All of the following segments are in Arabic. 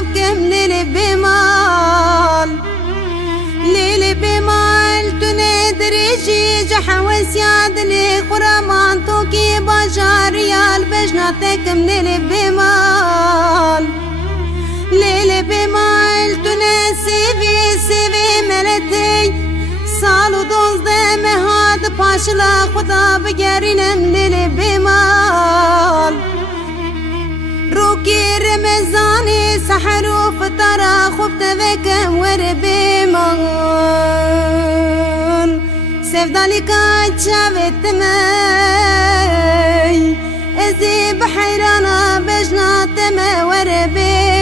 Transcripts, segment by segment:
بكم ليلي بمال ليلي بمال تندري جي جحوس يادني خرمان توكي بجاريال بجناتكم ليلي بمال ليلي بمال تنسي في سيفي ملتي سالو دونزده مهاد پاشلا خدا بگرینم ليلي بمال روكي رمزاني سحر وفطرة خبت بكم ور بمال سفدالي كاتشافت مي ازي بحيرانا بجنات ما ور بمال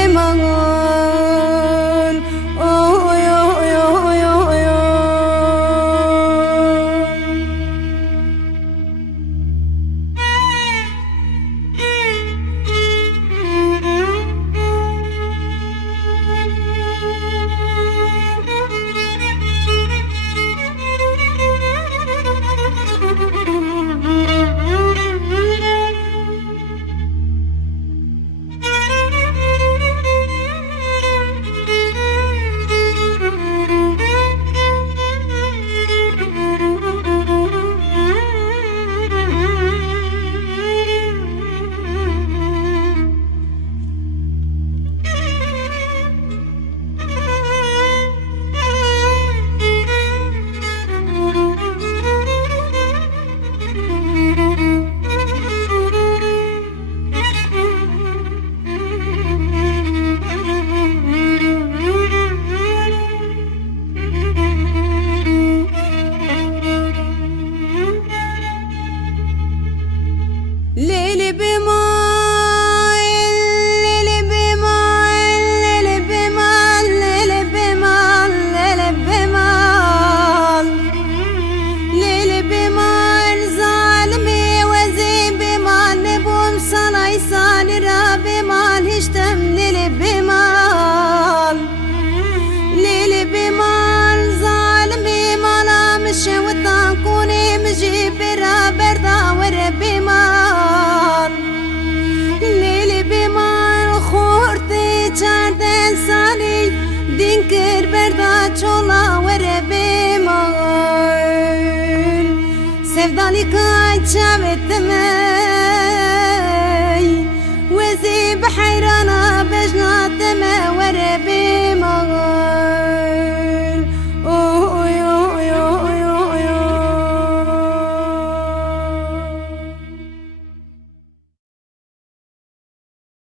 ليلي بمال ليلي بمال ليلي بمال ليلي بمال ليلي بمال ليلي بمال ظالمي وزي بمال نبوم صلاي صالرا بمال هشتم ليلي بمال ليلي بمال ظالمي مالا مشي وطاقوني مجي برا بردا ور بمال دينكر بردا چولا ور بمال سفدالي كاچاوت